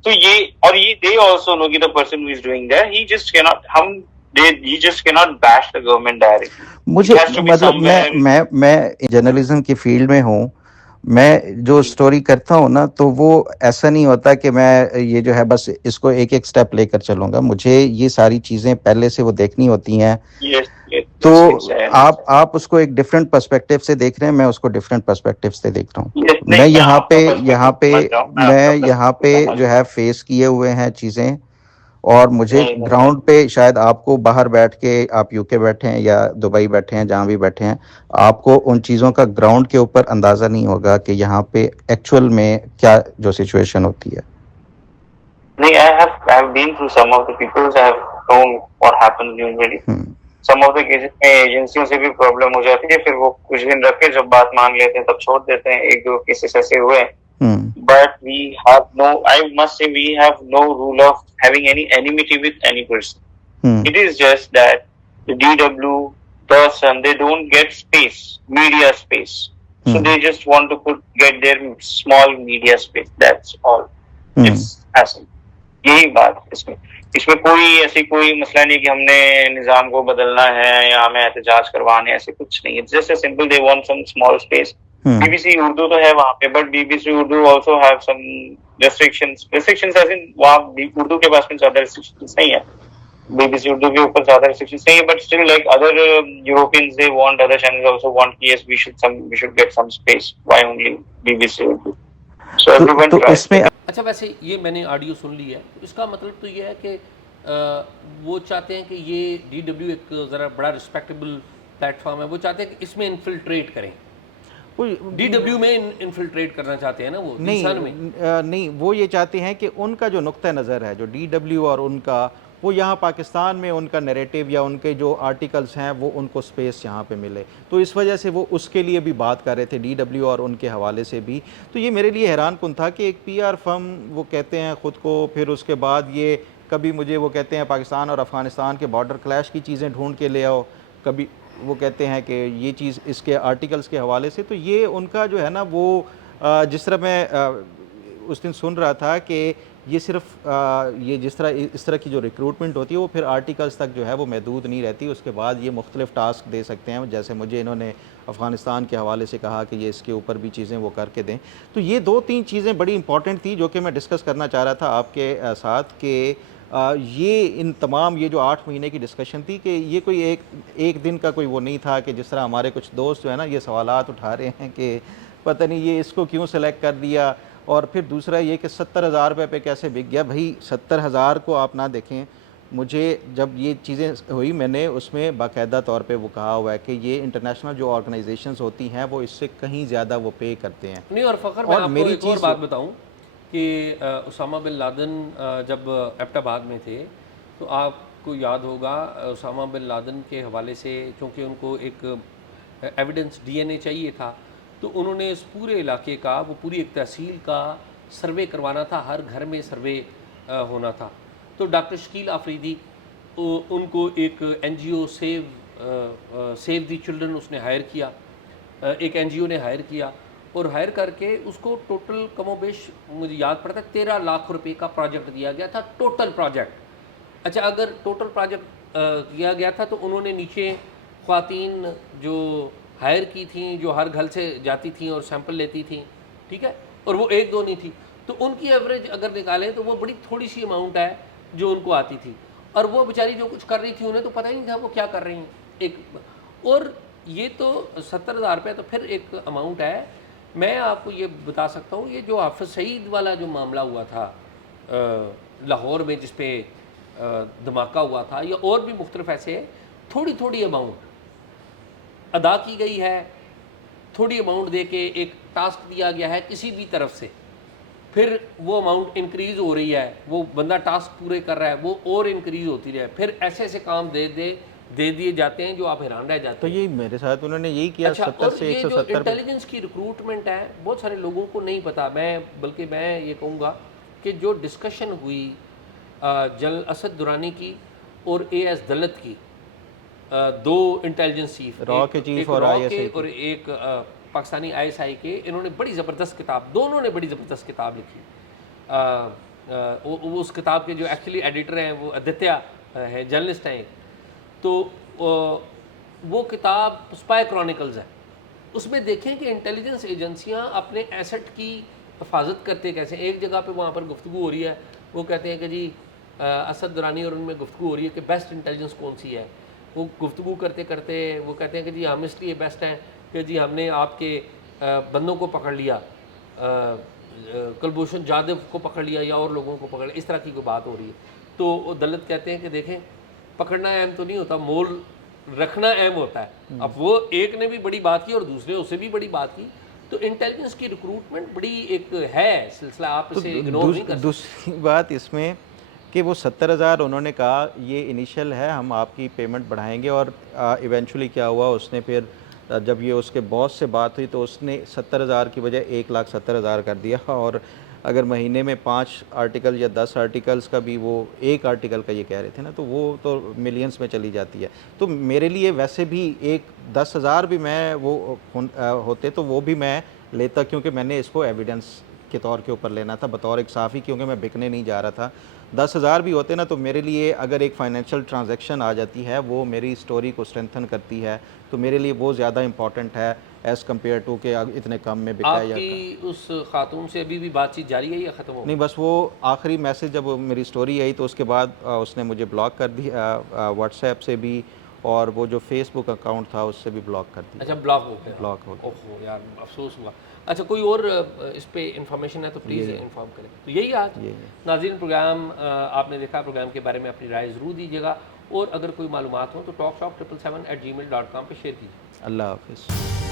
تو یہ اور یہ they also know the person who is doing that, he just cannot bash the government directly. مجھے مطلب میں جرنلزم کی فیلڈ میں ہوں، میں جو سٹوری کرتا ہوں نا تو وہ ایسا نہیں ہوتا کہ میں یہ جو ہے بس اس کو ایک ایک سٹیپ لے کر چلوں گا، مجھے یہ ساری چیزیں پہلے سے وہ دیکھنی ہوتی ہیں۔ تو آپ اس کو ایک ڈفرینٹ پرسپیکٹیو سے دیکھ رہے ہیں، میں اس کو ڈفرینٹ پرسپیکٹیو سے دیکھ رہا ہوں۔ میں یہاں پہ جو ہے فیس کیے ہوئے ہیں چیزیں، اور مجھے گراؤنڈ پہ شاید آپ کو باہر بیٹھ کے، آپ یو کے بیٹھے ہیں یا دبئی بیٹھے ہیں، جہاں بھی بیٹھے ہیں، آپ کو ان چیزوں کا گراؤنڈ کے اوپر اندازہ نہیں ہوگا کہ یہاں پہ ایکچوئل میں کیا جو سچویشن ہوتی ہے۔ نہیں، I have been through some of the people, I have known what happens usually. Some of the cases میں ایجنسیوں سے بھی پرابلم ہو جاتی ہے، پھر وہ کچھ دن رکھ کے جب بات مان لیتے ہیں تب چھوڑ دیتے ہیں۔ ایک دو کیسز ایسے ہوئے ہیں، but we have no, I must say we have no rule of having any enmity with any person. It is just that the DW, the Sun, they don't get space, media space. So they just want to get their small media space. That's all. It's as simple. یہی بات اس میں کوئی ایسی کوئی مسئلہ نہیں کہ ہم نے نظام کو بدلنا ہے یا ہمیں احتجاج کروانے، ایسے کچھ نہیں۔ It's just a simple, they want some small space. BBC Urdu تو ہے وہاں پہ، but BBC Urdu also have some restrictions as in وہاں اردو کے پاس میں زیادہ restrictions نہیں ہے، BBC اردو کے اوپر زیادہ restrictions نہیں ہے، but still like other Europeans, they want, other channels also want, yes, we should get some space. Why only BBC Urdu? So everyone tries. اچھا، ویسے یہ میں نے آڈیو سن لی ہے، اس کا مطلب تو یہ ہے کہ وہ چاہتے ہیں کہ یہ ڈی ڈبلیو ایک ذرا بڑا رسپیکٹیبل پلیٹ فارم ہے، وہ چاہتے ہیں کہ اس میں انفلٹریٹ کریں، ڈی ڈبلیو میں انفلٹریٹ کرنا چاہتے ہیں نا وہ؟ نہیں، وہ یہ چاہتے ہیں کہ ان کا جو نقطہ نظر ہے جو ڈی ڈبلیو اور ان کا، وہ یہاں پاکستان میں ان کا نیریٹو یا ان کے جو آرٹیکلز ہیں وہ ان کو سپیس یہاں پہ ملے، تو اس وجہ سے وہ اس کے لیے بھی بات کر رہے تھے، ڈی ڈبلیو اور ان کے حوالے سے بھی۔ تو یہ میرے لیے حیران کن تھا کہ ایک پی آر فرم وہ کہتے ہیں خود کو، پھر اس کے بعد یہ کبھی مجھے وہ کہتے ہیں پاکستان اور افغانستان کے بارڈر کلیش کی چیزیں ڈھونڈ کے لے آؤ، کبھی وہ کہتے ہیں کہ یہ چیز اس کے آرٹیکلز کے حوالے سے۔ تو یہ ان کا جو ہے نا وہ جس طرح میں اس دن سن رہا تھا کہ یہ صرف یہ جس طرح کی جو ریکروٹمنٹ ہوتی ہے وہ پھر آرٹیکلز تک جو ہے وہ محدود نہیں رہتی، اس کے بعد یہ مختلف ٹاسک دے سکتے ہیں، جیسے مجھے انہوں نے افغانستان کے حوالے سے کہا کہ یہ اس کے اوپر بھی چیزیں وہ کر کے دیں۔ تو یہ دو تین چیزیں بڑی امپورٹنٹ تھی جو کہ میں ڈسکس کرنا چاہ رہا تھا آپ کے ساتھ، کہ یہ ان تمام یہ جو 8 مہینے کی ڈسکشن تھی کہ یہ کوئی ایک دن کا کوئی وہ نہیں تھا کہ جس طرح ہمارے کچھ دوست جو ہے نا یہ سوالات اٹھا رہے ہیں کہ پتہ نہیں یہ اس کو کیوں سلیکٹ کر دیا، اور پھر دوسرا یہ کہ 70,000 روپے پہ کیسے بک گیا۔ بھائی 70,000 کو آپ نہ دیکھیں، مجھے جب یہ چیزیں ہوئی میں نے اس میں باقاعدہ طور پہ وہ کہا ہوا ہے کہ یہ انٹرنیشنل جو آرگنائزیشنز ہوتی ہیں وہ اس سے کہیں زیادہ وہ پے کرتے ہیں. نہیں، اور فخر میں آپ کو ایک اور بات بتاؤں کہ اسامہ بن لادن جب ایبٹ آباد میں تھے تو آپ کو یاد ہوگا اسامہ بن لادن کے حوالے سے چونکہ ان کو ایک ایویڈنس ڈی این اے چاہیے تھا تو انہوں نے اس پورے علاقے کا وہ پوری ایک تحصیل کا سروے کروانا تھا, ہر گھر میں سروے ہونا تھا. تو ڈاکٹر شکیل آفریدی ان کو ایک N G O save the children اس نے ہائر کیا, ایک این جی او نے ہائر کیا اور ہائر کر کے اس کو ٹوٹل کم و بیش مجھے یاد پڑتا ہے 13 لاکھ روپے کا پروجیکٹ دیا گیا تھا, ٹوٹل پروجیکٹ. اچھا اگر ٹوٹل پروجیکٹ کیا گیا تھا تو انہوں نے نیچے خواتین جو ہائر کی تھیں, جو ہر گھر سے جاتی تھیں اور سیمپل لیتی تھیں, ٹھیک ہے, اور وہ ایک دو نہیں تھی, تو ان کی ایوریج اگر نکالیں تو وہ بڑی تھوڑی سی اماؤنٹ ہے جو ان کو آتی تھی, اور وہ بیچاری جو کچھ کر رہی تھی انہیں تو پتہ ہی نہیں تھا وہ کیا کر رہی ہیں. ایک اور یہ تو 70,000 روپے تو پھر ایک اماؤنٹ ہے. میں آپ کو یہ بتا سکتا ہوں, یہ جو حافظ سعید والا جو معاملہ ہوا تھا لاہور میں جس پہ دھماکہ ہوا تھا, یا اور بھی مختلف ایسے تھوڑی تھوڑی اماؤنٹ ادا کی گئی ہے, تھوڑی اماؤنٹ دے کے ایک ٹاسک دیا گیا ہے کسی بھی طرف سے, پھر وہ اماؤنٹ انکریز ہو رہی ہے, وہ بندہ ٹاسک پورے کر رہا ہے, وہ اور انکریز ہوتی رہے, پھر ایسے ایسے کام دے دیے جاتے ہیں جو آپ حیران رہ جاتے تو ہیں. یہ میرے ساتھ انہوں نے یہی کیا. اچھا, 70 اور سے یہ جو 170 انٹیلیجنس کی ریکروٹمنٹ ہے بہت سارے لوگوں کو نہیں پتا, بلکہ میں یہ کہوں گا کہ جو ڈسکشن ہوئی جنرل اسد درانی کی اور اے ایس دلت کی, دو انٹیلیجنس چیف, را کے چیف اور آئی ایس آئی اور ایک پاکستانی آئی ایس آئی کے, انہوں نے بڑی زبردست کتاب, دونوں نے بڑی زبردست کتاب لکھی. اس کتاب کے جو ایکچولی ایڈیٹر ہیں وہ ادتیہ ہے, جرنلسٹ ہیں, تو وہ کتاب اسپائی کرونیکلز ہے. اس میں دیکھیں کہ انٹیلیجنس ایجنسیاں اپنے ایسٹ کی حفاظت کرتے کیسے. ایک جگہ پہ وہاں پر گفتگو ہو رہی ہے, وہ کہتے ہیں کہ جی اسد درانی اور ان میں گفتگو ہو رہی ہے کہ بیسٹ انٹیلیجنس کون سی ہے. وہ گفتگو کرتے کرتے وہ کہتے ہیں کہ جی ہم اس لیے بیسٹ ہیں کہ جی ہم نے آپ کے بندوں کو پکڑ لیا, کلبھوشن جادو کو پکڑ لیا یا اور لوگوں کو پکڑ لیا, اس طرح کی کوئی بات ہو رہی ہے. تو دلت کہتے ہیں کہ دیکھیں پکڑنا اہم تو نہیں ہوتا, مول رکھنا اہم ہوتا ہے. اب وہ ایک نے بھی بڑی بات کی اور دوسرے اس سے بھی بڑی بات کی. تو انٹیلیجنس کی ریکروٹمنٹ بڑی ایک ہے سلسلہ, آپ اسے اگنور نہیں کر سکتے. دوسری بات اس میں کہ وہ 70,000 انہوں نے کہا یہ انیشیل ہے, ہم آپ کی پیمنٹ بڑھائیں گے, اور ایونچولی کیا ہوا اس نے پھر جب یہ اس کے باس سے بات ہوئی تو اس نے 70,000 کی بجائے 1,70,000 کر دیا, اور اگر مہینے میں 5 آرٹیکل یا 10 آرٹیکلز کا بھی, وہ ایک آرٹیکل کا یہ کہہ رہے تھے نا, تو وہ تو ملینز میں چلی جاتی ہے. تو میرے لیے ویسے بھی 10,000 بھی میں وہ ہوتے تو وہ بھی میں لیتا, کیونکہ میں نے اس کو ایویڈنس کے طور کے اوپر لینا تھا بطور ایک صحافی, کیونکہ میں بکنے نہیں جا رہا تھا. 10,000 بھی ہوتے نا تو میرے لیے اگر ایک فائنینشیل ٹرانزیکشن آ جاتی ہے, وہ میری سٹوری کو اسٹرینتھن کرتی ہے, تو میرے لیے وہ زیادہ امپورٹنٹ ہے ایز کمپیئر ٹو کہ اتنے کم میں بکا. آپ کی اس خاتون سے ابھی بھی بات چیت جاری ہے یا ختم ہو؟ نہیں, بس وہ آخری میسج جب میری سٹوری آئی تو اس کے بعد اس نے مجھے بلاک کر دیا, واٹس ایپ سے بھی, اور وہ جو فیس بک اکاؤنٹ تھا اس سے بھی بلاک کر دیا. اچھا, بلاک ہو گیا. بلاک ہو گیا. اوہو یار, افسوس ہوا. اچھا, کوئی اور اس پہ انفارمیشن ہے تو پلیز انفارم کریں. تو یہی آج ناظرین پروگرام آپ نے دیکھا, پروگرام کے بارے میں اپنی رائے ضرور دیجیے گا, اور اگر کوئی معلومات ہوں تو talkshop777@gmail.com پہ شیئر کیجیے. اللہ حافظ.